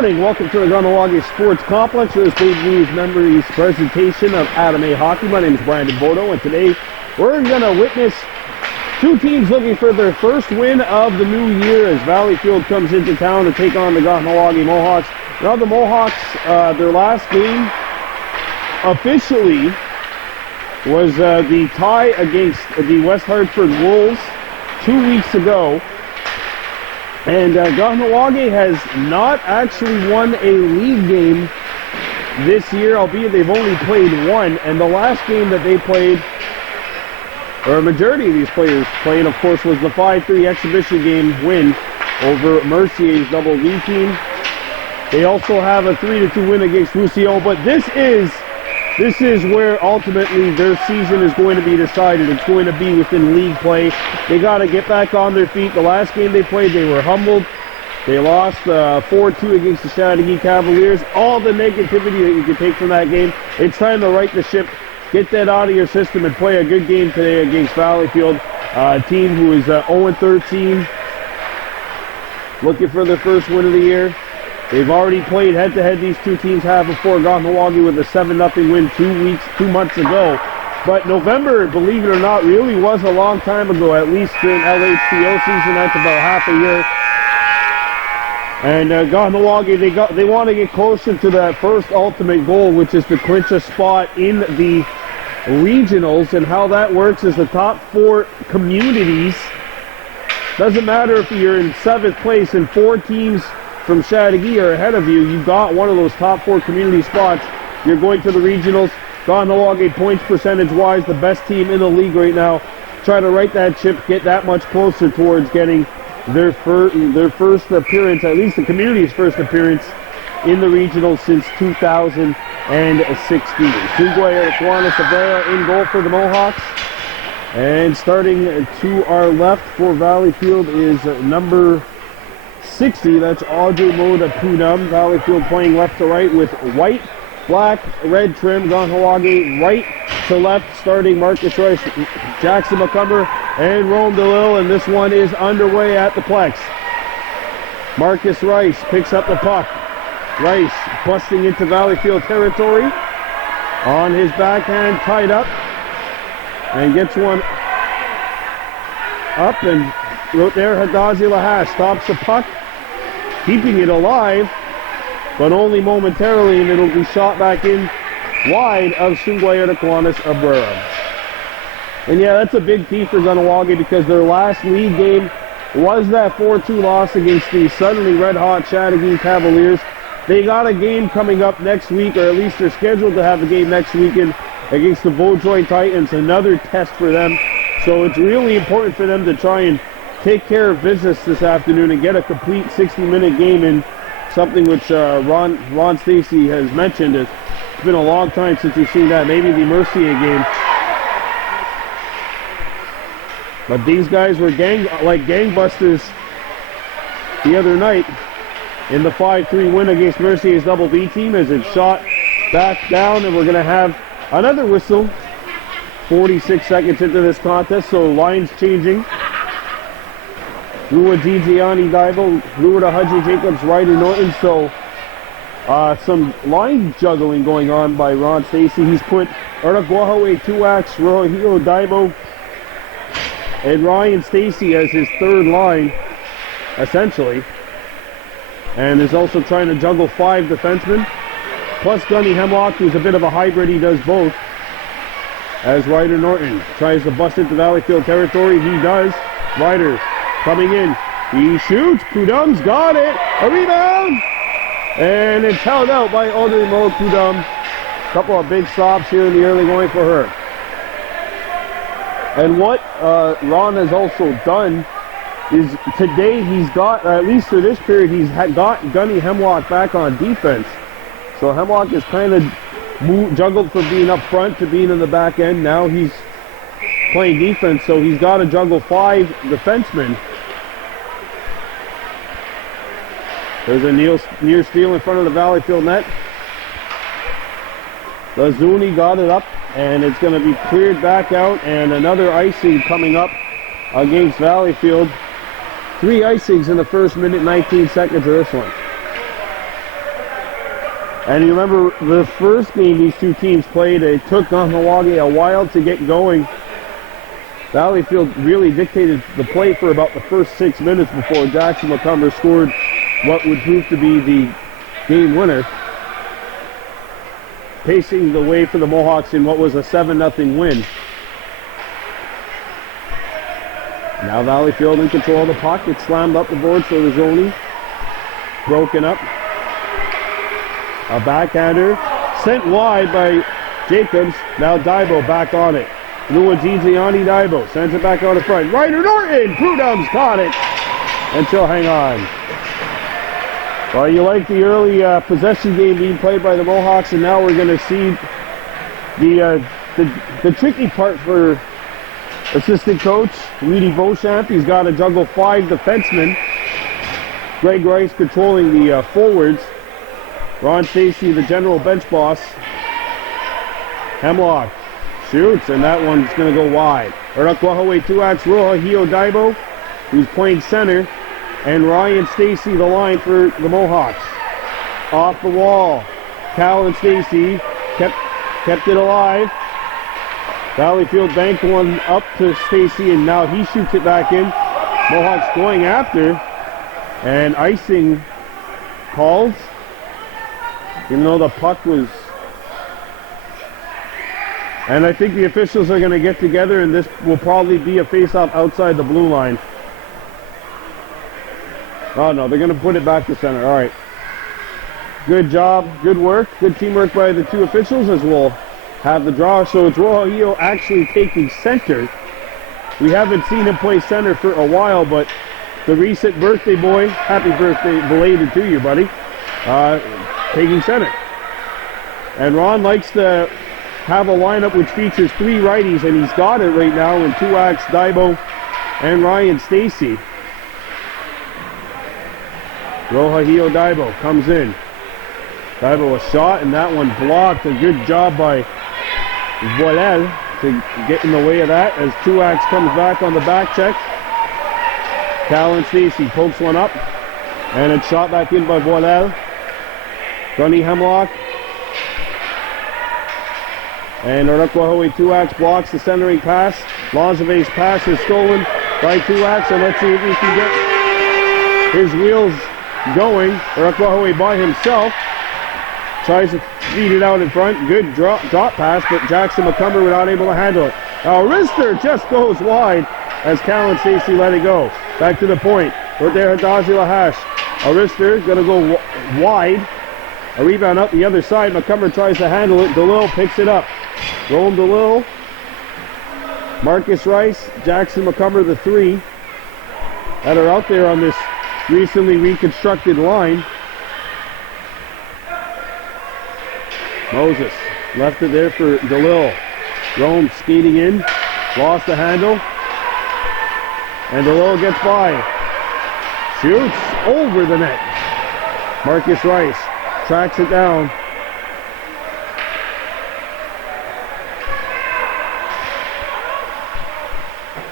morning. Welcome to the Kahnawake Sports Complex. This is Big News Memories presentation of Adam A. Hockey. My name is Brandon Bordeaux, and today we're going to witness two teams looking for their first win of the new year as Valleyfield comes into town to take on the Kahnawake Mohawks. Now the Mohawks, their last game officially was the tie against the West Hartford Wolves 2 weeks ago. And Kahnawake has not actually won a league game this year, albeit they've only played one. And the last game that they played, or a majority of these players played, of course, was the 5-3 exhibition game win over Mercier's Double V team. They also have a 3-2 win against Lucio, but this is where ultimately their season is going to be decided. It's going to be within league play. They got to get back on their feet. The last game they played, they were humbled. They lost 4-2 against the Chateauguay Cavaliers. All the negativity that you can take from that game, it's time to right the ship. Get that out of your system and play a good game today against Valleyfield, a team who is 0-13, looking for their first win of the year. They've already played head-to-head. These two teams have before Kahnawake with a 7-0 win 2 months ago. But November, believe it or not, really was a long time ago, at least during LHTO season. That's about half a year. And Kahnawake, they want to get closer to that first ultimate goal, which is to clinch a spot in the regionals. And how that works is the top 4 communities. Doesn't matter if you're in 7th place and 4 teams from Chateauguay are ahead of you. You got one of those top 4 community spots. You're going to the regionals. Kahnawake, points percentage-wise, the best team in the league right now. Try to right that ship, get that much closer towards getting their first appearance, at least the community's first appearance in the regionals since 2016. Sungway Juanis Abrera in goal for the Mohawks. And starting to our left for Valleyfield is number 60, that's Audrey Moda Pudum. Valleyfield playing left to right with white, black, red trim. Kahnawake right to left, starting Marcus Rice, Jackson McCumber, and Rome DeLille, and this one is underway at the Plex. Marcus Rice picks up the puck. Rice busting into Valleyfield territory. On his backhand, tied up, and gets one up, and right there, Hadazi Lahash stops the puck, keeping it alive, but only momentarily, and it'll be shot back in wide of Sungway Juanis Abrera. And yeah, that's a big key for Kahnawake because their last league game was that 4-2 loss against the suddenly red-hot Chateauguay Cavaliers. They got a game coming up next week, or at least they're scheduled to have a game next weekend against the Beaujoy Titans, another test for them. So it's really important for them to try and take care of business this afternoon and get a complete 60-minute game in, something which Ron Stacy has mentioned. It's been a long time since we've seen that, maybe the Mercier game. But these guys were like gangbusters the other night in the 5-3 win against Mercier's Double B team as it's shot back down, and we're going to have another whistle 46 seconds into this contest, so lines changing. Lua Gigiani Divo, Lua to Hudgy Jacobs, Ryder Norton. So some line juggling going on by Ron Stacy. He's put Aragwahawe, Tuax, Rohio Divo, and Ryan Stacy as his third line, essentially. And is also trying to juggle 5 defensemen, plus Gunny Hemlock, who's a bit of a hybrid. He does both. As Ryder Norton tries to bust into Valleyfield territory, he does. Ryder coming in, he shoots, Pudum's got it, a rebound, and it's held out by Audrey Mo Pudum. A couple of big stops here in the early going for her. And what Ron has also done is today he's got, at least for this period, he's got Gunny Hemlock back on defense. So Hemlock is kind of juggled from being up front to being in the back end. Now he's playing defense, so he's got to juggle 5 defensemen. There's a near steal in front of the Valleyfield net. Lazuni got it up, and it's going to be cleared back out, and another icing coming up against Valleyfield. 3 icings in the first minute, 19 seconds of this one. And you remember the first game these two teams played, it took Kahnawake a while to get going. Valleyfield really dictated the play for about the first 6 minutes before Jackson McCumber scored what would prove to be the game winner, pacing the way for the Mohawks in what was a 7-0 win. Now Valleyfield in control of the puck. It slammed up the boards for the Zoni. Broken up. A backhander sent wide by Jacobs. Now Daibo back on it. Luajiziani Daibo sends it back out in front. Ryder Norton! Prudhome's caught it. And she'll hang on. Well, you like the early possession game being played by the Mohawks, and now we're going to see the tricky part for assistant coach Rudy Beauchamp. He's got to juggle 5 defensemen. Greg Rice controlling the forwards. Ron Stacey, the general bench boss. Hemlock shoots, and that one's going to go wide. Urakwahaway Tuax Roa Hio Daibo, who's playing center, and Ryan Stacey the line for the Mohawks. Off the wall, Cal and Stacey kept it alive. Valleyfield banked one up to Stacey, and now he shoots it back in. Mohawks going after, and icing called. Even though the puck was... And I think the officials are going to get together, and this will probably be a face-off outside the blue line. Oh no, they're going to put it back to center. All right. Good job, good work, good teamwork by the two officials as we'll have the draw. So it's Rohio actually taking center. We haven't seen him play center for a while, but the recent birthday boy, happy birthday belated to you, buddy, taking center. And Ron likes to have a lineup which features 3 righties, and he's got it right now in Tuax, Daibo, and Ryan Stacey. Rohio Daibo comes in. Daibo a shot, and that one blocked. A good job by Voilel to get in the way of that as Tuax comes back on the back check. Cal and Stacey pokes one up, and it's shot back in by Voilel. Gunny Hemlock. And Urakwahaway Tuax blocks the centering pass. Lonzave's pass is stolen by Tuax, and let's see if he can get his wheels going. Urakwahaway by himself. Tries to feed it out in front. Good drop pass, but Jackson McCumber was not able to handle it. Now Rister just goes wide as Cal and Stacey let it go. Back to the point. Right there, Hadazi Lahash. Rister gonna go wide. A rebound up the other side. McCumber tries to handle it. DeLille picks it up. Rome DeLille. Marcus Rice. Jackson McCumber, the 3 that are out there on this recently reconstructed line. Moses left it there for DeLille. Rome skating in. Lost the handle. And DeLille gets by. Shoots over the net. Marcus Rice tracks it down.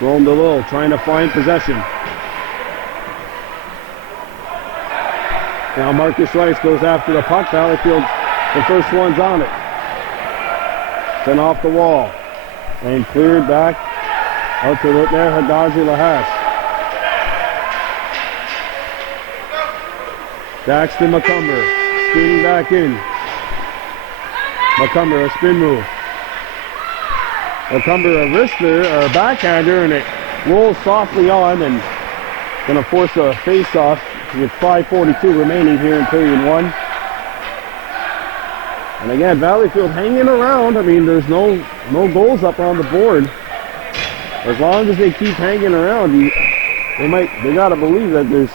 Rome DeLille trying to find possession. Now Marcus Rice goes after the puck. Valleyfield, the first one's on it. Then off the wall. And cleared back out to right there, Hadazi Lahash. Daxton McCumber skating back in. McCumber, a spin move. McCumber, a wrister, or a backhander, and it rolls softly on and going to force a face-off with 5:42 remaining here in period 1. And again, Valleyfield hanging around. I mean, there's no goals up on the board. As long as they keep hanging around, they got to believe that there's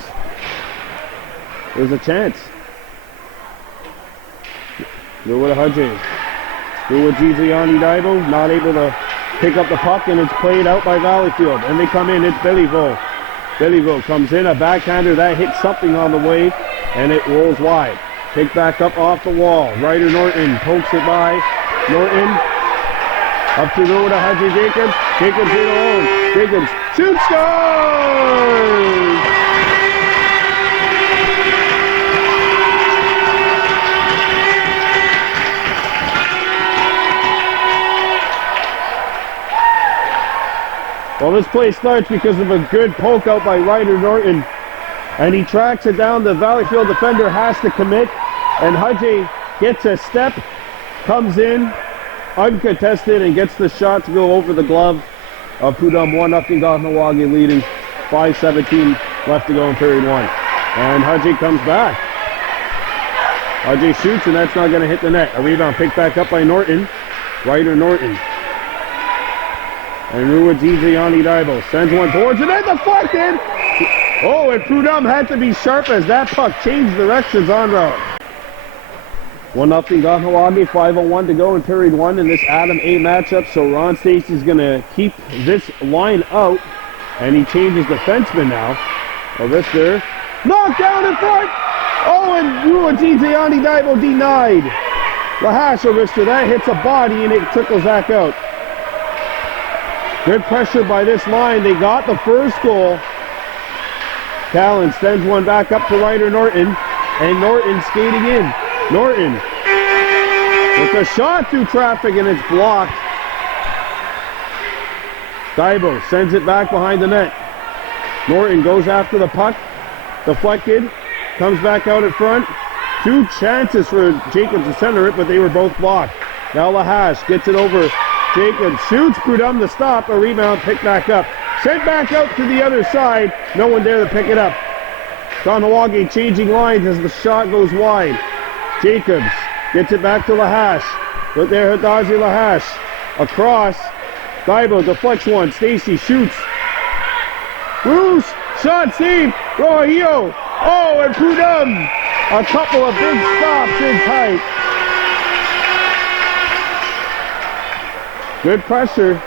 a chance. Go with a Hudges. Go with Giziani Daibo, not able to pick up the puck, and it's played out by Valleyfield. And they come in, it's Belleville. Belleville comes in, a backhander that hits something on the way, and it rolls wide. Picked back up off the wall. Ryder Norton pokes it by. Norton up to go to Haji Jacobs. Jacobs in alone. Jacobs shoots, scores! Well, this play starts because of a good poke out by Ryder Norton. And he tracks it down. The Valleyfield defender has to commit. And Hudjay gets a step, comes in, uncontested, and gets the shot to go over the glove of Prudhomme. 1-0 Kahnawake leading. 5:17 left to go in period one. And Hudjay comes back. Hudjay shoots, and that's not going to hit the net. A rebound picked back up by Norton. Ryder Norton. And Rua Giziani Daibo sends one towards the net, deflected! Oh, and Prudhomme had to be sharp as that puck changed directions en route. 1-0 Kahnawake, 5:01 to go in period one in this Adam A matchup. So Ron Stacey's going to keep this line out, and he changes defenseman now. Arister, knocked down in front! Oh, and Rua Giziani Daibo denied. Lahash Arister, that hits a body and it trickles back out. Good pressure by this line. They got the first goal. Callan sends one back up to Ryder Norton, and Norton skating in. Norton with a shot through traffic, and it's blocked. Daibo sends it back behind the net. Norton goes after the puck, deflected, comes back out in front. Two chances for Jacobs to center it, but they were both blocked. Now Lahash gets it over. Jacobs shoots, Prudhomme to stop, a rebound picked back up. Sent back out to the other side, no one there to pick it up. Kahnawake changing lines as the shot goes wide. Jacobs gets it back to Lahash. But there, Hadazi Lahash. Across, Daibo deflects one, Stacey shoots. Bruce, shot saved, Rohio. Oh, and Prudhomme, a couple of big stops in tight. Good pressure.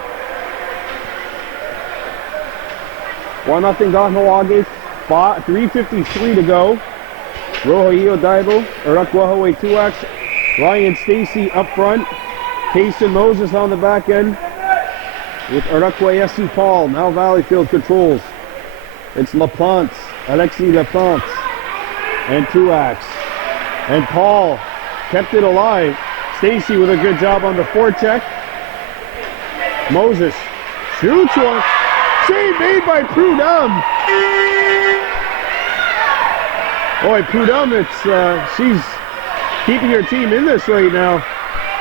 1-0 Kahnawake, 3:53 to go. Rohio Daibo, Arakwahawe Tuax, Ryan Stacey up front. Kason Moses on the back end with Arakwa Yesu Paul. Now Valleyfield controls. It's LaPlante, Alexis LaPlante, and Tuax. And Paul kept it alive. Stacey with a good job on the forecheck. Moses shoots one. Save made by Prudhomme. Boy, Prudhomme, she's keeping her team in this right now.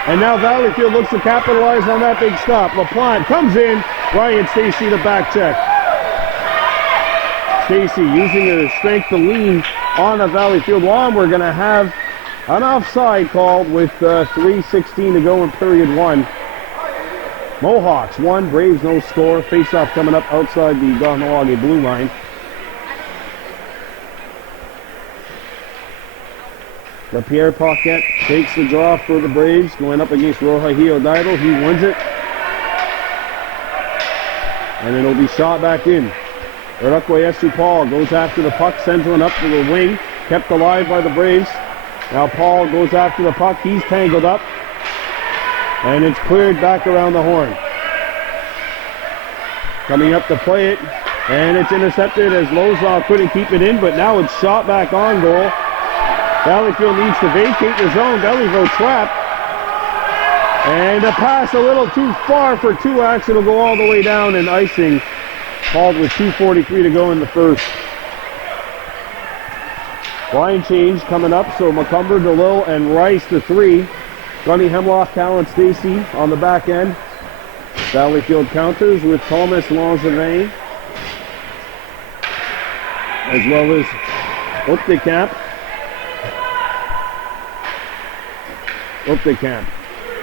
And now Valleyfield looks to capitalize on that big stop. LaPlante comes in. Ryan Stacey the back check. Stacey using her strength to lean on a Valleyfield line. We're going to have an offside called with 3:16 to go in period one. Mohawks 1, Braves no score. Face-off coming up outside the Kahnawake blue line. LaPierre Paquette takes the draw for the Braves, going up against Rohio Daibo. He wins it. And it'll be shot back in. Arakwa Yesu Paul goes after the puck, sends one up to the wing. Kept alive by the Braves. Now Paul goes after the puck. He's tangled up. And it's cleared back around the horn. Coming up to play it. And it's intercepted as Lozaw couldn't keep it in, but now it's shot back on goal. Valleyfield needs to vacate the zone. Valleyfield trapped. And a pass a little too far for Tuax. It'll go all the way down, and icing called with 2:43 to go in the first. Line change coming up, so McCumber, DeLille, and Rice the three. Gunny Hemlock, Callan Stacey on the back end. Valleyfield counters with Thomas Langevin, as well as Optekamp.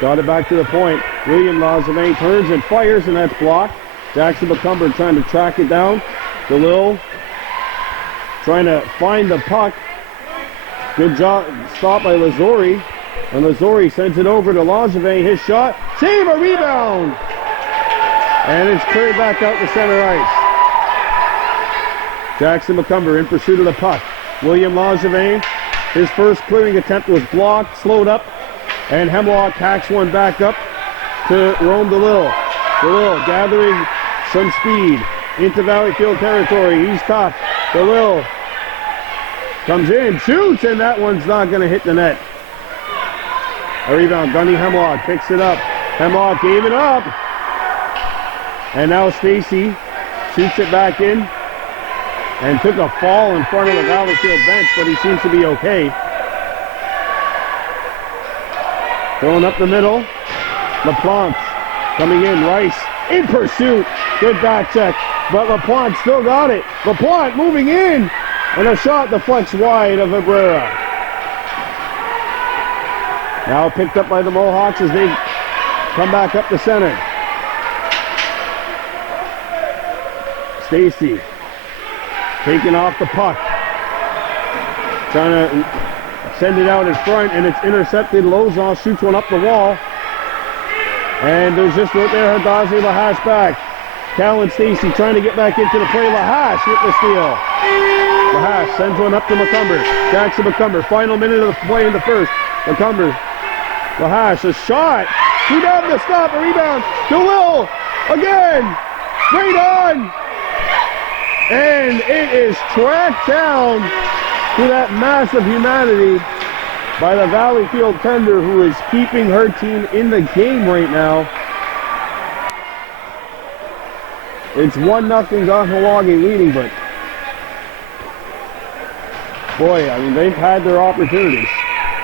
Got it back to the point. William Langevin turns and fires, and that's blocked. Jackson McCumber trying to track it down. DeLille trying to find the puck. Good job, stop by Lazori. And Lazori sends it over to Langevin. His shot. Save, a rebound. And it's cleared back out to center ice. Jackson McCumber in pursuit of the puck. William Langevin. His first clearing attempt was blocked, slowed up. And Hemlock hacks one back up to Rome DeLille. DeLille gathering some speed into Valleyfield territory. He's tough. DeLille comes in, shoots, and that one's not going to hit the net. A rebound, Gunny Hemlock picks it up. Hemlock gave it up. And now Stacey shoots it back in, and took a fall in front of the Valleyfield bench, but he seems to be okay. Throwing up the middle, LaPlante coming in, Rice in pursuit, good back check, but LaPlante still got it. LaPlante moving in, and a shot deflects wide of Abrera. Now picked up by the Mohawks as they come back up the center. Stacy taking off the puck, trying to send it out in front, and it's intercepted. Lozon shoots one up the wall, and there's just right there Hadazi Lahash back. Callan Stacy trying to get back into the play. Lahash with the steal. Lahash sends one up to McCumber. Jackson McCumber, final minute of the play in the first. McCumber, Lahash, a shot. Two down to stop, a rebound. DeLille again. Straight on. And it is tracked down to that mass of humanity by the Valleyfield tender, who is keeping her team in the game right now. It's 1-0 Kahnawake leading, but boy, I mean, they've had their opportunities.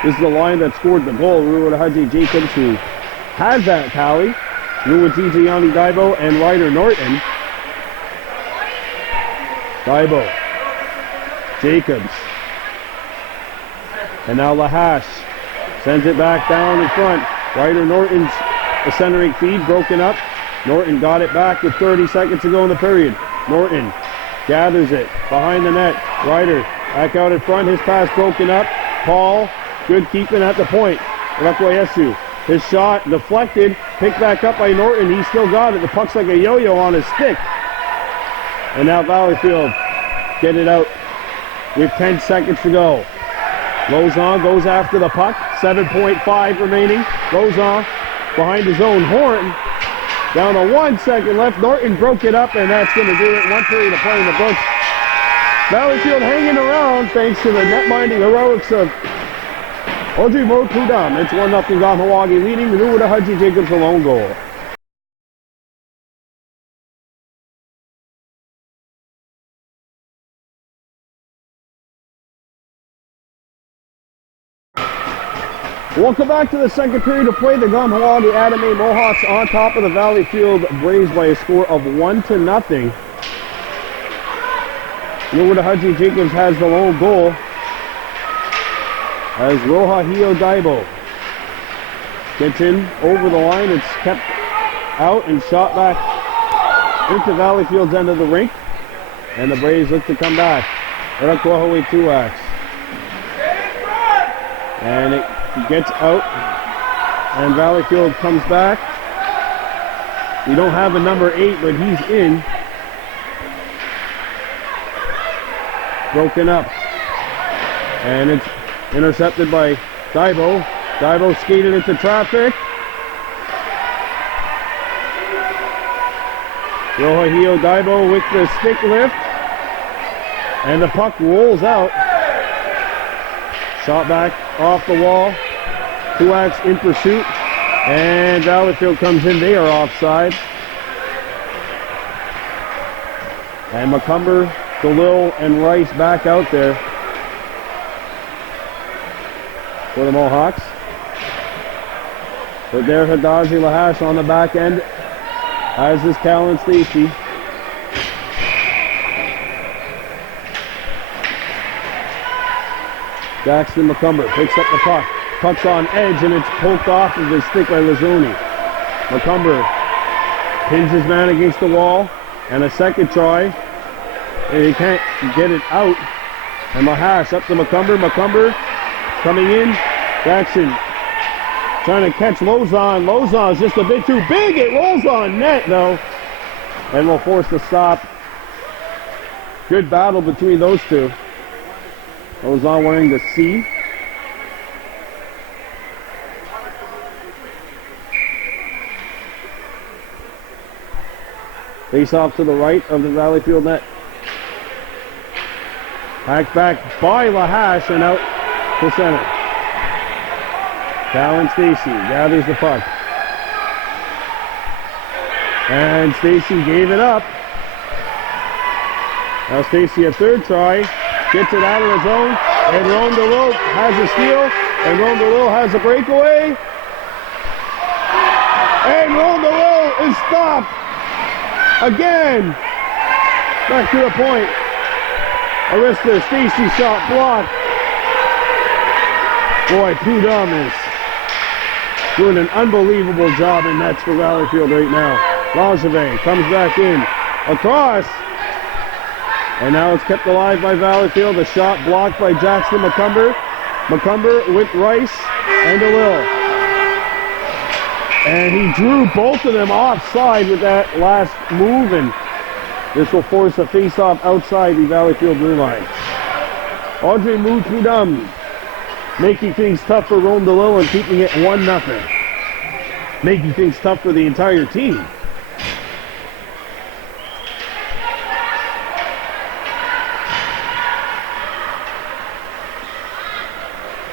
This is the line that scored the goal. Ruwahaji Jacobs, who has that tally. Ruwahaji Yanni Daibo and Ryder Norton. Daibo, Jacobs, and now Lahash sends it back down in front. Ryder Norton's a centering feed, broken up. Norton got it back with 30 seconds to go in the period. Norton gathers it behind the net. Ryder back out in front, his pass broken up. Paul, good keeping at the point. Rakwayesu, his shot deflected, picked back up by Norton. He still got it. The puck's like a yo-yo on his stick. And now Valleyfield get it out with 10 seconds to go. Lozon goes after the puck. 7.5 remaining. Lozon behind his own horn. Down to 1 second left. Norton broke it up, and that's going to do it. 1 period of play in the books. Valleyfield hanging around thanks to the net-minding heroics of Audrey Mo-Kudam. It's 1-0 Kahnawake leading. Ruwahaji Jacobs a lone goal. Welcome back to the second period of play. The Kahnawake Anime Mohawks on top of the Valleyfield Braves by a score of 1-0. Ruwahaji Jacobs has the lone goal as Rohahio Daibo gets in over the line. It's kept out and shot back into Valleyfield's end of the rink, and the Braves look to come back. Rakwahoe Tuax, and it gets out, and Valleyfield comes back. We don't have a number 8, but he's in. Broken up, and it's intercepted by Daibo. Daibo skated into traffic. Rohahio Daibo with the stick lift, and the puck rolls out. Shot back off the wall. Tuax in pursuit, and Valleyfield comes in. They are offside. And McCumber, DeLille, and Rice back out there for the Mohawks. But there, Hadazi Lahash on the back end, as is Callan Stacy. Jackson McCumber picks up the puck. Puck's on edge, and it's poked off of his stick by Lazzoni. McCumber pins his man against the wall, and a second try, and he can't get it out. And Lahash up to McCumber. McCumber coming in. Jackson trying to catch Lozon. Lozon's just a bit too big. It rolls on net, though, and will force the stop. Good battle between those two. Lozon wearing the C. Face off to the right of the Valleyfield net. Hacked back by Lahash and out to center. Callan Stacy gathers the puck. And Stacy gave it up. Now Stacy a third try, gets it out of the zone, and Rondelil has a steal, and Rondelil has a breakaway. And Rondelil is stopped again. Back to the point. Arista, Stacy shot blocked. Boy, Prudhomme is doing an unbelievable job in nets for Valleyfield right now. Langevin comes back in, across, and now it's kept alive by Valleyfield. A shot blocked by Jackson McCumber. McCumber with Rice and DeLille. And he drew both of them offside with that last move, and this will force a face-off outside the Valleyfield blue line. Audrey Prudhomme making things tough for Rondelil and keeping it 1-0. Making things tough for the entire team.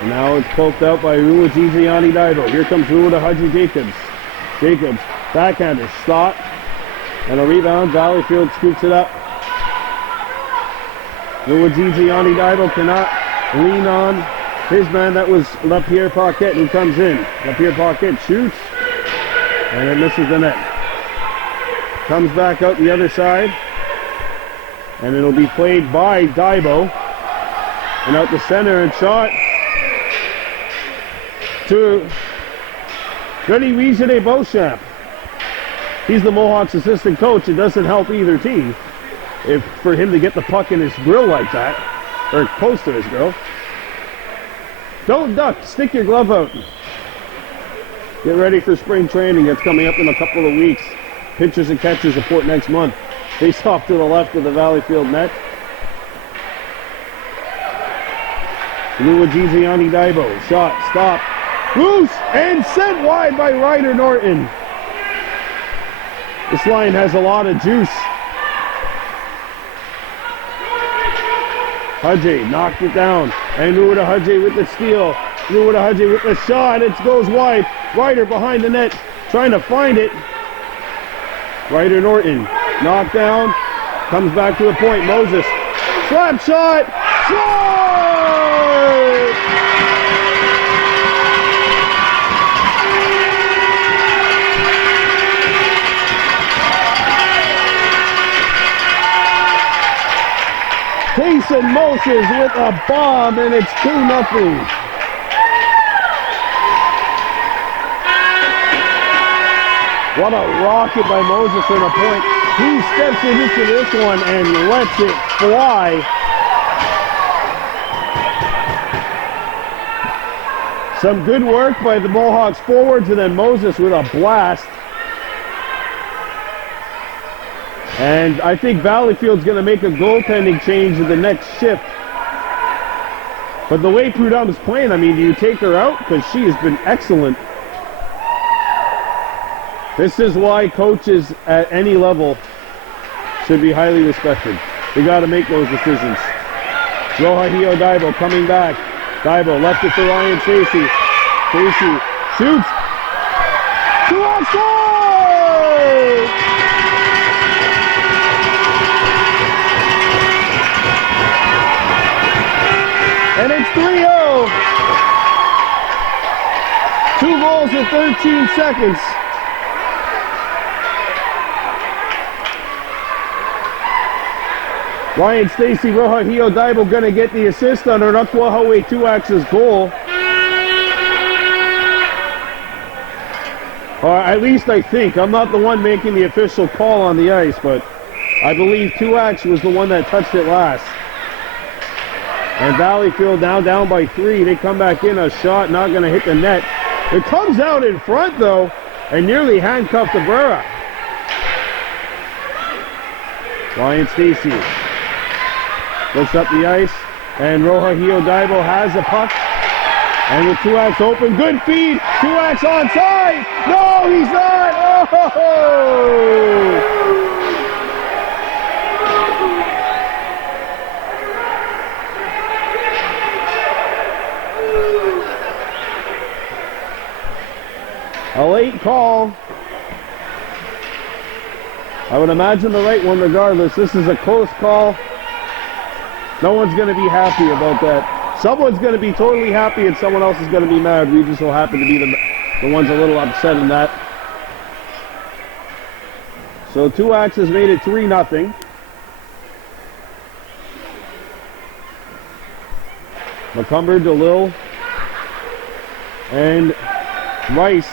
And now it's poked out by Rua Giziani Daibo. Here comes Rua to Haji Jacobs. Jacobs, backhander, stop. And a rebound, Valleyfield scoops it up. Rua Giziani Daibo cannot lean on his man. That was LaPierre Paquette who comes in. LaPierre Paquette shoots, and it misses the net. Comes back out the other side, and it'll be played by Daibo. And out the center and shot to Rennie Wiesede Beauchamp. He's the Mohawks assistant coach. It doesn't help either team for him to get the puck in his grill like that, or close to his grill. Don't duck, stick your glove out. Get ready for spring training. It's coming up in a couple of weeks. Pitchers and catchers report next month. Face off to the left of the Valleyfield net. Lua Giziani Daibo, shot, stop, loose, and sent wide by Ryder Norton. This line has a lot of juice. Haji knocked it down, and Rua to Haji with the steal. Rua to Haji with the shot. It goes wide. Ryder behind the net, trying to find it. Ryder Norton knocked down, comes back to the point. Moses, slap shot, score! Jason Moses with a bomb, and it's 2-0. What a rocket by Moses on a point. He steps into this one and lets it fly. Some good work by the Mohawks forwards, and then Moses with a blast. And I think Valleyfield's going to make a goaltending change in the next shift. But the way Prudhomme's playing, I mean, do you take her out? Because she has been excellent. This is why coaches at any level should be highly respected. They got to make those decisions. Rohahio Daibo coming back. Daibo left it for Ryan Stacy. Stacy shoots. Score! And it's 3-0. 2 goals in 13 seconds. Ryan Stacy, Rohahio Daibo going to get the assist on Onukwahaway Tuax's goal. Or at least I think. I'm not the one making the official call on the ice, but I believe Tuax was the one that touched it last. And Valleyfield now down by 3. They come back in, a shot not going to hit the net. It comes out in front though, and nearly handcuffed the Burra. Ryan Stacy looks up the ice, and Rohahio Daibo has a puck. And with Tuax open, good feed. Tuax onside. No, he's not. Oh! A late call. I would imagine the right one regardless. This is a close call. No one's going to be happy about that. Someone's going to be totally happy and someone else is going to be mad. We just so happen to be the ones a little upset in that. So Tuax has made it 3-0. Macomber, DeLille, and Rice.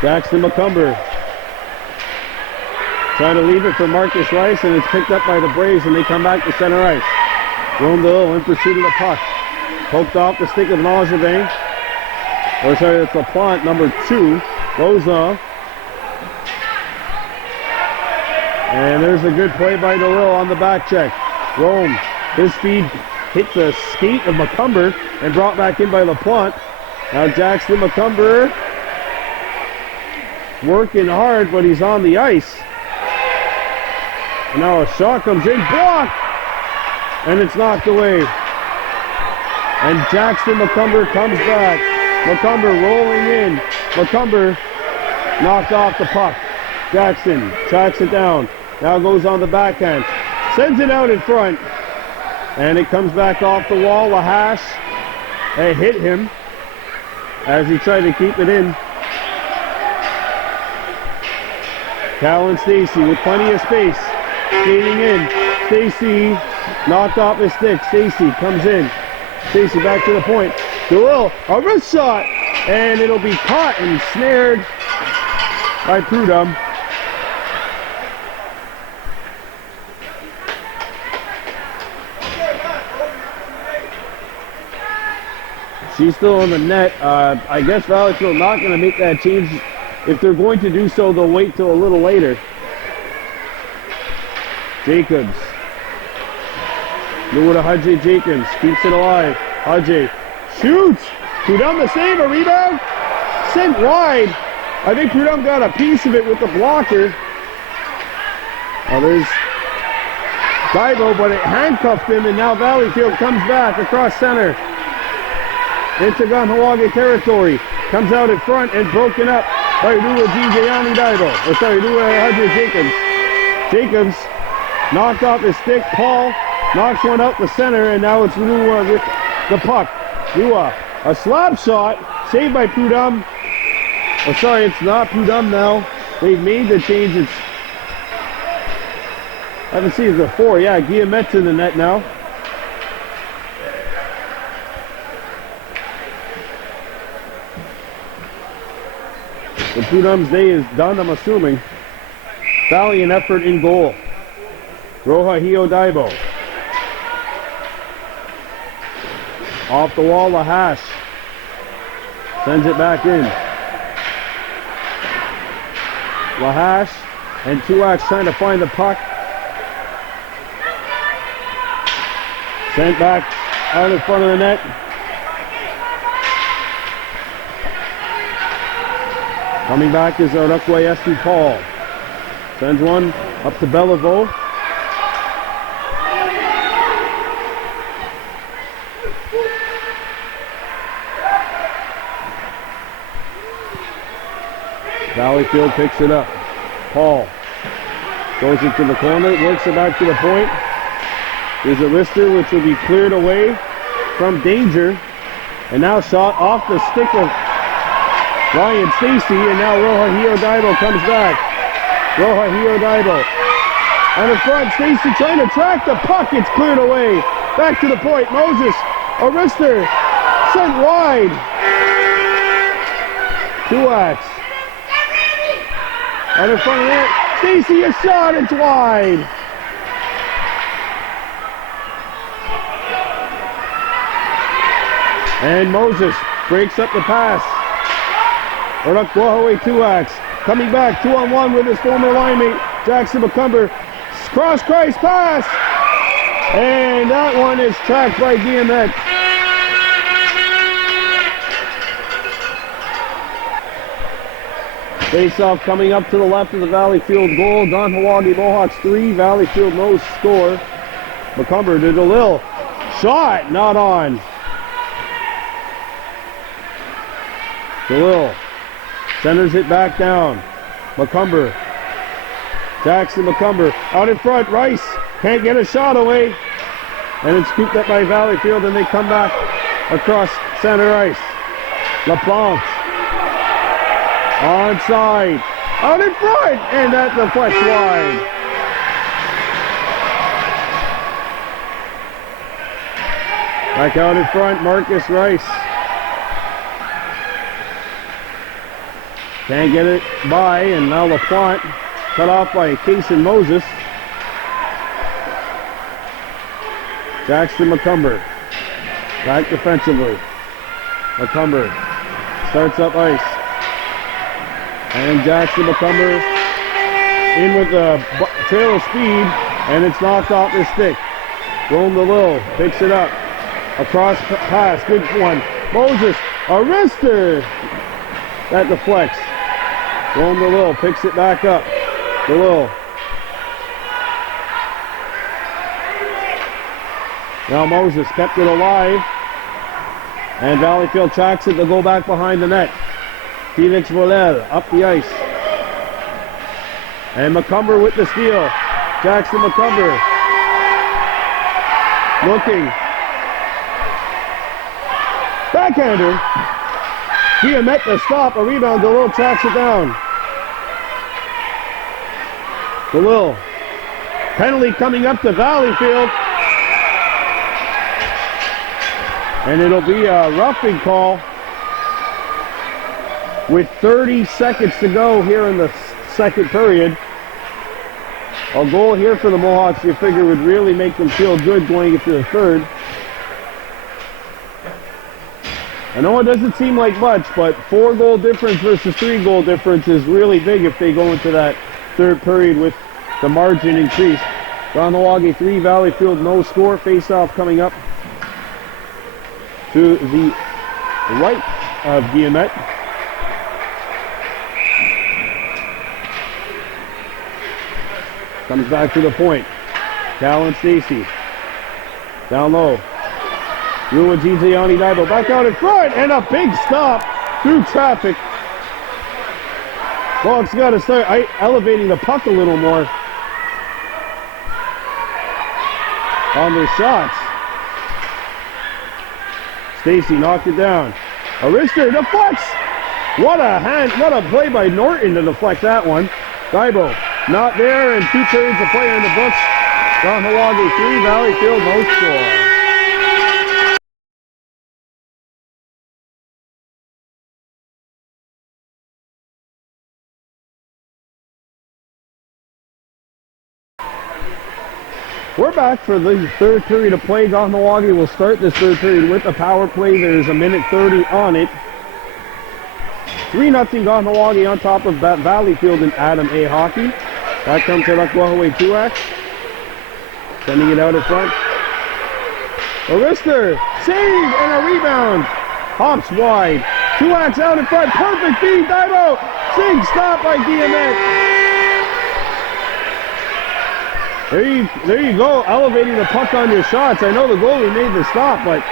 Jackson Macomber trying to leave it for Marcus Rice, and it's picked up by the Braves, and they come back to center ice. Rome DeLille in pursuit of the puck. Poked off the stick of Langevin. Or sorry, it's LaPlante, number 2. Goes on. And there's a good play by DeLille on the back check. Rome, his speed hit the skate of Macomber and brought back in by LaPlante. Now Jackson Macomber working hard, but he's on the ice. And now a shot comes in, blocked, and it's knocked away. And Jackson Macomber comes back. Macomber rolling in. Macomber knocked off the puck. Jackson tracks it down. Now goes on the backhand. Sends it out in front. And it comes back off the wall. Lahash. It hit him as he tried to keep it in. Cal and Stacy with plenty of space. Skating in. Stacy knocked off his stick. Stacy comes in. Stacy back to the point. DeLille, a wrist shot. And it'll be caught and snared by Prudhomme. She's still in the net. I guess Valleyfield not going to make that change. If they're going to do so, they'll wait till a little later. Jacobs. Go to Hajj Jacobs. Keeps it alive. Hajj shoots. Prudhomme the save. A rebound. Sent wide. I think Prudhomme got a piece of it with the blocker. Oh, there's Divo, but it handcuffed him, and now Valleyfield comes back across center into Kahnawake territory. Comes out in front and broken up by Rua Gigiani Divo. Or sorry, Rua Hajj Jacobs. Jacobs knocked off his stick. Paul knocks one out the center, and now it's Rua with the puck. Rua, a slap shot, saved by Prudhomme. Oh, sorry, it's not Prudhomme now. They've made the change. It's, I haven't seen it before. Yeah, Guillemets in the net now. So Prudhomme's day is done, I'm assuming. Valiant effort in goal. Roja Hiodaibo. Off the wall, Lahash. Sends it back in. Lahash and Tuax trying to find the puck. Sent back out in front of the net. Coming back is Arukwe Esti Paul. Sends one up to Bellevaux. Valleyfield picks it up. Paul goes into the corner, works it back to the point. There's a wrister which will be cleared away from danger. And now shot off the stick of Ryan Stacy, and now Roja Hiodaibo comes back. Roja Hiodaibo on the front. Stacy trying to track the puck. It's cleared away. Back to the point. Moses, a wrister, sent wide. Tuax. On in front of it. Stacy, a shot. It's wide. And Moses breaks up the pass. Arukwe Tuax coming back 2-on-1 with his former line mate Jackson Macomber. Cross Christ pass, and that one is tracked by Guillemets. Face-off coming up to the left of the Valleyfield goal. Kahnawake Mohawks 3, Valleyfield no score. Macomber to DeLille. Shot not on. DeLille centers it back down. Macomber. Jackson Macomber out in front. Rice Can't get a shot away. And it's scooped up by Valleyfield, and they come back across center ice. LaPlante. Onside. Out in front. And that deflects wide. Back out in front, Marcus Rice. Can't get it by, and now LaPlante cut off by Kason Moses. Jackson McCumber back defensively. McCumber starts up ice. And Jackson McCumber in with the trail of speed, and it's knocked off his stick. Rome DeLille picks it up. Across pass, good one. Moses, a wrister. That deflects. Rome DeLille picks it back up. DeLille. Now Moses kept it alive. And Valleyfield tracks it to go back behind the net. Felix Volel up the ice. And McCumber with the steal. Jackson McCumber. Looking. Backhander. He met the stop. A rebound. DeLille tracks it down. DeLille. Penalty coming up to Valleyfield. And it'll be a roughing call with 30 seconds to go here in the second period. A goal here for the Mohawks, you figure, would really make them feel good going into the third. I know it doesn't seem like much, but 4-goal difference versus 3-goal difference is really big if they go into that third period with the margin increased. Kahnawake 3, Valleyfield no score. Face-off coming up to the right of Guillemette. Comes back to the point. Callan Stacy. Down low. Rua Giziani Dibo back out in front, and a big stop through traffic. Mohawks got to start elevating the puck a little more on their shots. Stacy knocked it down. Arister deflects. What a play by Norton to deflect that one. Dibo not there, and 2 periods of play in the books. Kahnawake 3, Valleyfield no score. We're back for the third period of play. Kahnawake will start this third period with a power play. There's a minute 30 on it. 3-0 Kahnawake on top of Valleyfield and Adam A. Hockey. Back comes to Lakwahaway Tuak. Sending it out in front. Arister, save and a rebound. Hops wide. Tuak's out in front. Perfect feed. Dibo. Big stop by Guillemette. There you go, elevating the puck on your shots. I know the goalie made the stop, but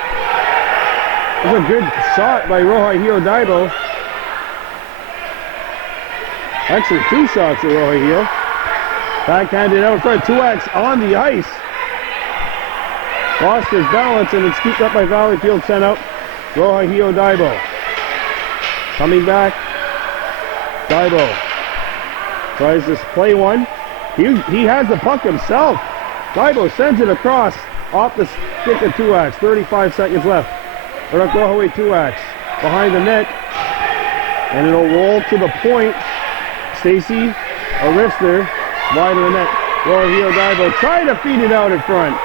it was a good shot by Rohihio Dibo. Actually, 2 shots at Rohihio. Backhanded out in front. Tuak's on the ice. Lost his balance, and it's kept up by Valleyfield. Sent out Rohihio Dibo. Coming back. Dibo tries to play one. He has the puck himself. Dibo sends it across off the stick of Tuax. 35 seconds left. Arakohaway Tuax behind the net. And it'll roll to the point. Stacy, Arister, wide of the net. Rohio Dibo trying to feed it out in front.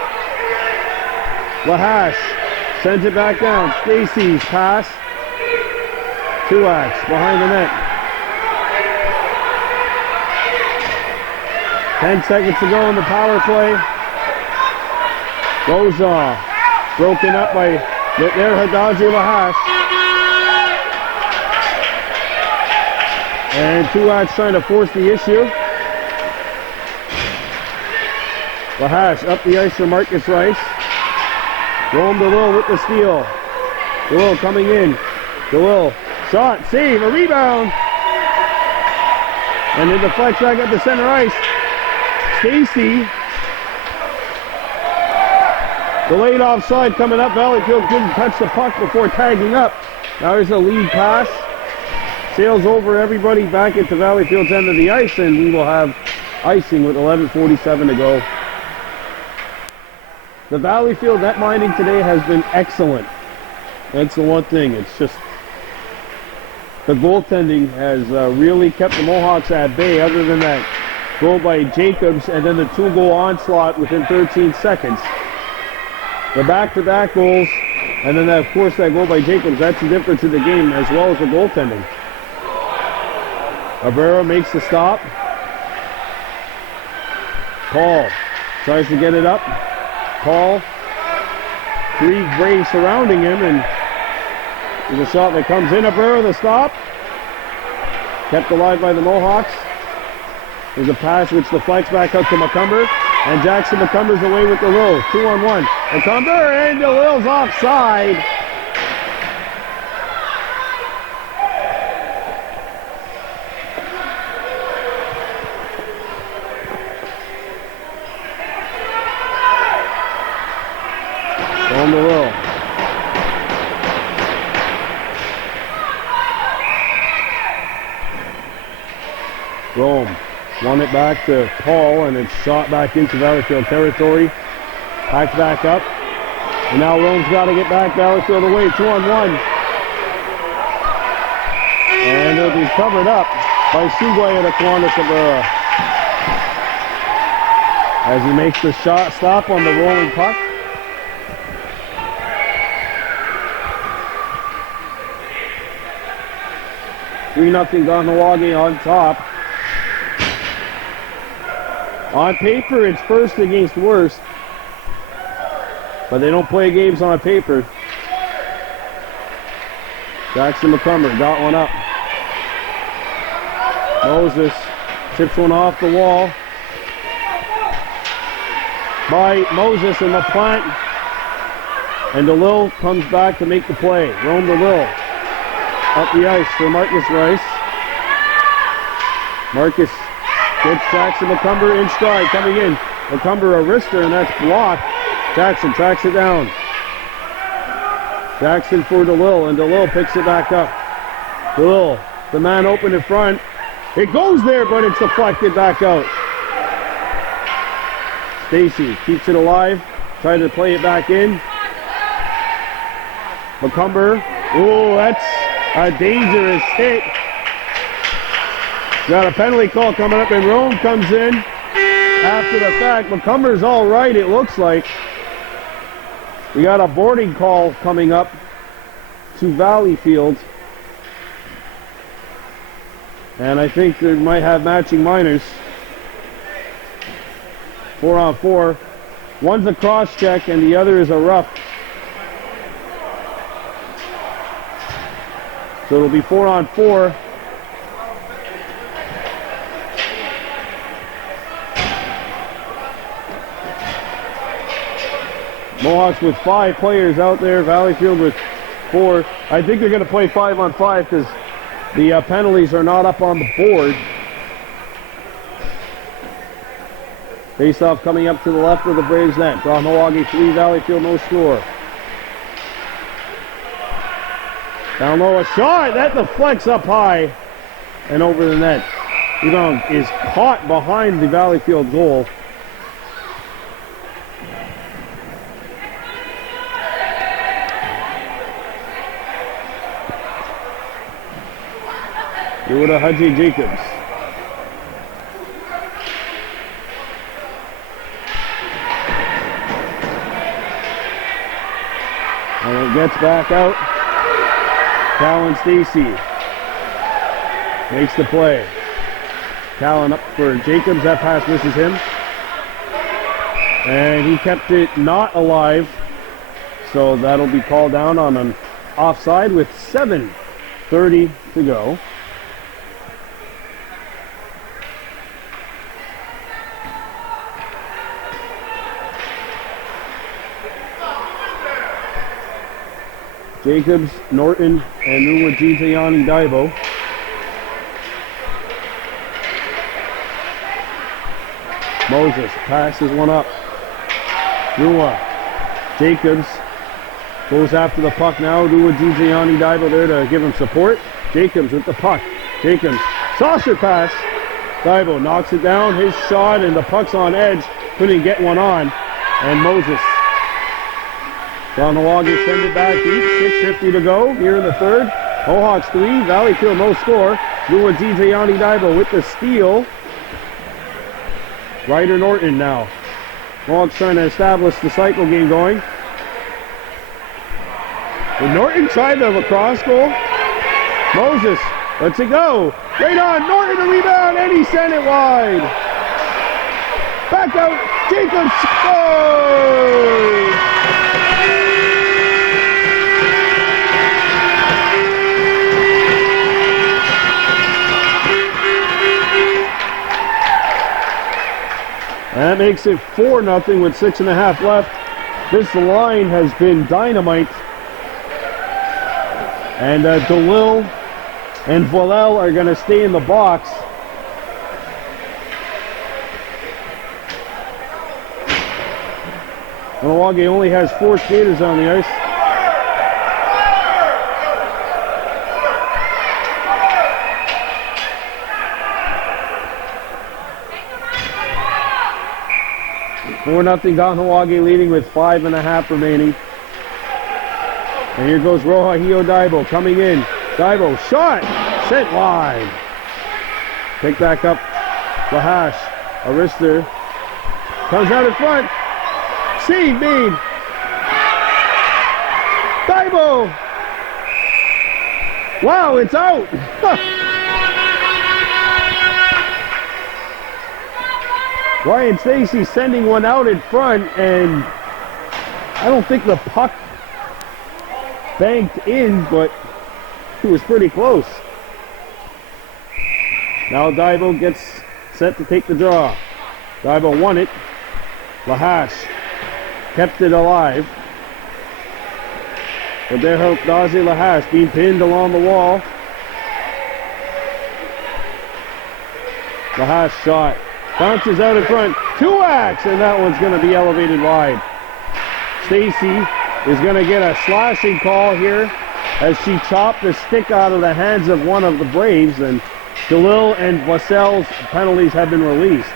Lahash sends it back down. Stacy's pass. Tuax behind the net. 10 seconds to go in the power play. Goes off. Broken up by there Hadazi Lahash. And Tuax trying to force the issue. Lahash up the ice for Marcus Rice. Rome DeLille with the steal. DeLille coming in. DeLille shot, save, a rebound. And it deflects back up to center ice. Stacy The late offside coming up. Valleyfield couldn't touch the puck before tagging up. Now there's a lead pass. Sails over everybody back into Valleyfield's end of the ice, and we will have icing with 11:47 to go. The Valleyfield net minding today has been excellent. That's the one thing. It's just the goaltending has really kept the Mohawks at bay, other than that goal by Jacobs and then the 2-goal onslaught within 13 seconds. The back-to-back goals, and then of course that goal by Jacobs, that's the difference in the game, as well as the goaltending. Abrera makes the stop. Paul tries to get it up. Paul, 3 Braves surrounding him, and there's a shot that comes in. Abrera, the stop. Kept alive by the Mohawks. There's a pass which deflects back up to McCumber, and Jackson McCumber's away with the low. 2-on-1. McCumber, and DeLille's offside. On the roll. Rome won it back to Paul, and it's shot back into Valleyfield territory. Packed back up. And now Rome's got to get back. Valleyfield away. 2-on-1. And it'll be covered up by Sugoi at Aquinas Abrera. As he makes the shot stop on the rolling puck. Nothing Kahnawake on top. On paper, it's first against worst, but they don't play games on paper. Jackson McCumber got one up. Moses tips one off the wall by Moses in the plant, and DeLille comes back to make the play. Rome DeLille. Up the ice for Marcus Rice. Marcus gets Jackson McCumber in stride, coming in. McCumber a wrister, and that's blocked. Jackson tracks it down. Jackson for DeLille, and DeLille picks it back up. DeLille, the man open in front. It goes there, but it's deflected back out. Stacy keeps it alive, trying to play it back in. McCumber, oh, that's a dangerous hit. Got a penalty call coming up, and Rome comes in after the fact. McCumber's all right, it looks like. We got a boarding call coming up to Valleyfield. And I think they might have matching minors. 4-on-4. One's a cross check and the other is a rough. So it'll be 4-on-4. Mohawks with 5 players out there. Valleyfield with 4. I think they're going to play 5-on-5 because the penalties are not up on the board. Face-off coming up to the left of the Braves net. Kahnawake 3, Valleyfield no score. Down low, a shot. That deflects up high and over the net. Rebound is caught behind the Valleyfield goal. Give it to Haji Jacobs. And it gets back out. Callan Stacy makes the play. Callan up for Jacobs. That pass misses him. And he kept it not alive. So that'll be called down on an offside with 7:30 to go. Jacobs, Norton, and Nuwajitayani Daibo. Moses passes one up. Nuwa Jacobs goes after the puck now. Luigi Daibo there to give him support. Jacobs with the puck. Jacobs, saucer pass. Daibo knocks it down. His shot, and the puck's on edge. Couldn't get one on. And Moses. Kahnawake send it back deep. 6:50 to go here in the third. Mohawks 3, Valleyfield no score. Luigi Daibo with the steal. Ryder Norton now. Mohawks trying to establish the cycle game going. And Norton tried the lacrosse goal. Moses lets it go. Right on. Norton the rebound, and he sent it wide. Back out. Jacobs scores. That makes it 4-0 with 6.5 left. This line has been dynamite. And DeLille and Vallel are going to stay in the box. Kahnawake only has 4 skaters on the ice. Four nothing Kahnawake leading with 5.5 remaining. And here goes Rohahio Daibo coming in. Daibo shot, sent wide. Pick back up Lahash. Arister comes out in front. Save made. Daibo. Wow, it's out. Ryan Stacy sending one out in front, and I don't think the puck banked in, but it was pretty close. Now Daibo gets set to take the draw. Daibo won it. Lahash kept it alive. But there helped Dazi Lahash being pinned along the wall. Lahash shot. Bounces out in front. 2-acts, and that one's going to be elevated wide. Stacy is going to get a slashing call here as she chopped the stick out of the hands of one of the Braves, and DeLille and Vassell's penalties have been released.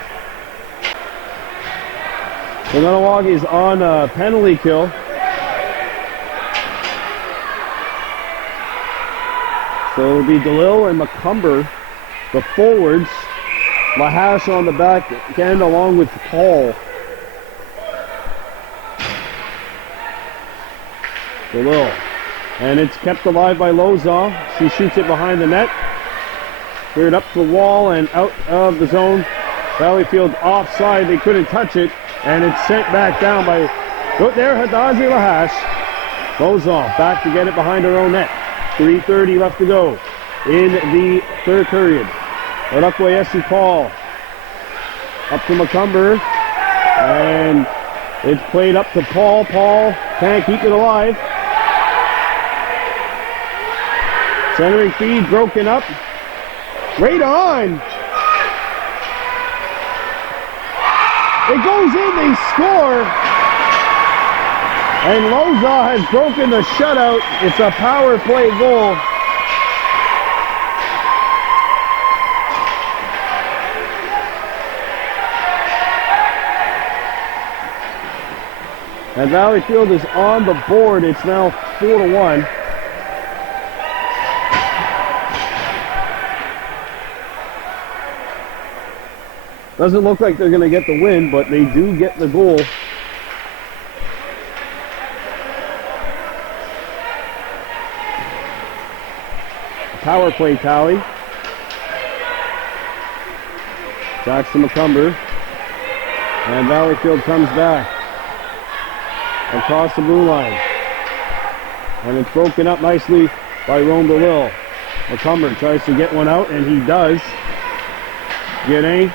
So Kahnawake is on a penalty kill. So it'll be DeLille and McCumber, the forwards. Lahash on the back end along with Paul. DeLille. And it's kept alive by Lozon. She shoots it behind the net. Cleared up the wall and out of the zone. Valleyfield offside. They couldn't touch it. And it's sent back down by there, Hadazi Lahash. Lozon back to get it behind her own net. 3:30 left to go in the third period. Orakwe Paul up to McCumber, and it's played up to Paul. Paul can't keep it alive. Centering feed broken up. Right on. It goes in, they score. And Loza has broken the shutout. It's a power play goal. And Valleyfield is on the board. It's now 4-1. Doesn't look like they're going to get the win, but they do get the goal. Power play tally. Jackson McCumber. And Valleyfield comes back across the blue line. And it's broken up nicely by Rome DeLille. McCumber tries to get one out, and he does. Guinea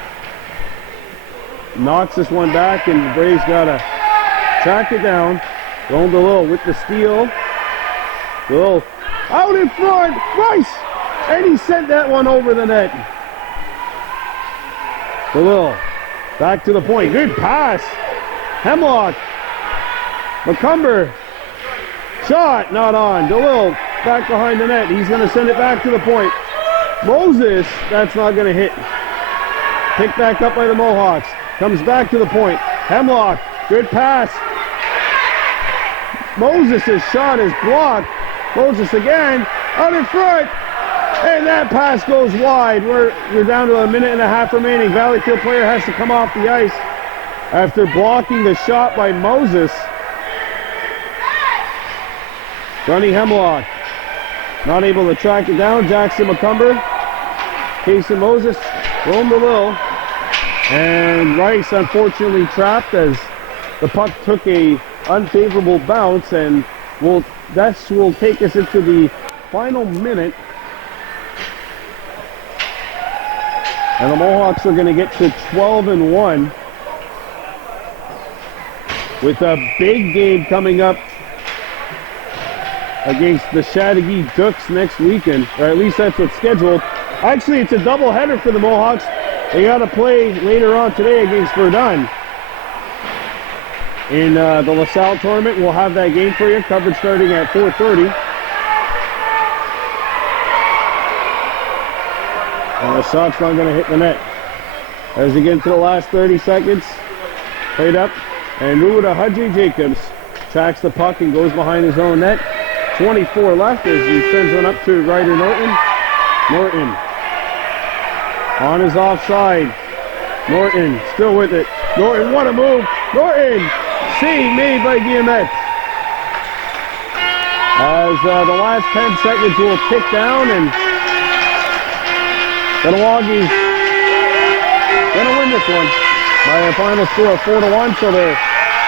knocks this one back, and the Braves got to track it down. Rome DeLille with the steal. DeLille out in front, Rice! And he sent that one over the net. DeLille back to the point. Good pass. Hemlock McCumber. Shot, not on. DeLille back behind the net. He's going to send it back to the point. Moses, that's not going to hit. Picked back up by the Mohawks. Comes back to the point. Hemlock, good pass. Moses' shot is blocked. Moses again, out in front. And that pass goes wide. We're down to a minute and a half remaining. Valleyfield player has to come off the ice after blocking the shot by Moses. Johnny Hemlock not able to track it down. Jackson McCumber, Casey Moses, Rome DeLille, and Rice unfortunately trapped as the puck took a unfavorable bounce, and that will take us into the final minute. And the Mohawks are going to get to 12-1 with a big game coming up against the Chateauguay Ducks next weekend, or at least that's what's scheduled. Actually, it's a doubleheader for the Mohawks. They got to play later on today against Verdun in the LaSalle tournament. We'll have that game for you. Coverage starting at 4:30. And the shot's not going to hit the net. As we get into the last 30 seconds, played up, and Ruda Hudgy Jacobs tracks the puck and goes behind his own net. 24 left as he sends one up to Ryder Norton. Norton on his offside. Norton still with it. Norton, what a move. Norton, save made by Guillemette. As the last 10 seconds will tick down, and Kahnawake gonna win this one by a final score of 4-1, so they're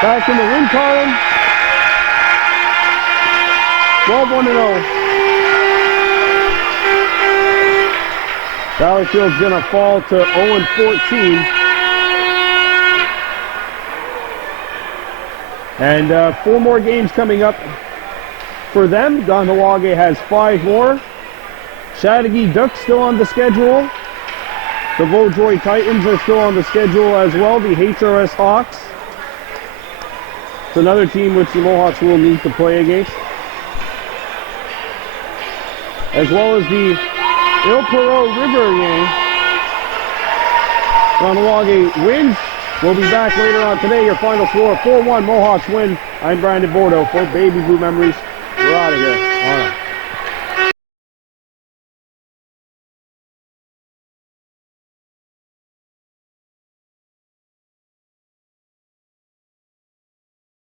back in the win column. 12-1-0. Valleyfield's gonna fall to 0-14. And 4 more games coming up for them. Kahnawake has 5 more. Chateauguay Ducks still on the schedule. The Vaudreuil Titans are still on the schedule as well. The HRS Hawks. It's another team which the Mohawks will need to play against. As well as the Il Perot River game. Kahnawake wins. We'll be back later on today. Your final score, 4-1, Mohawks win. I'm Brandon Bordeaux for Baby Blue Memories. We're out of here. All right.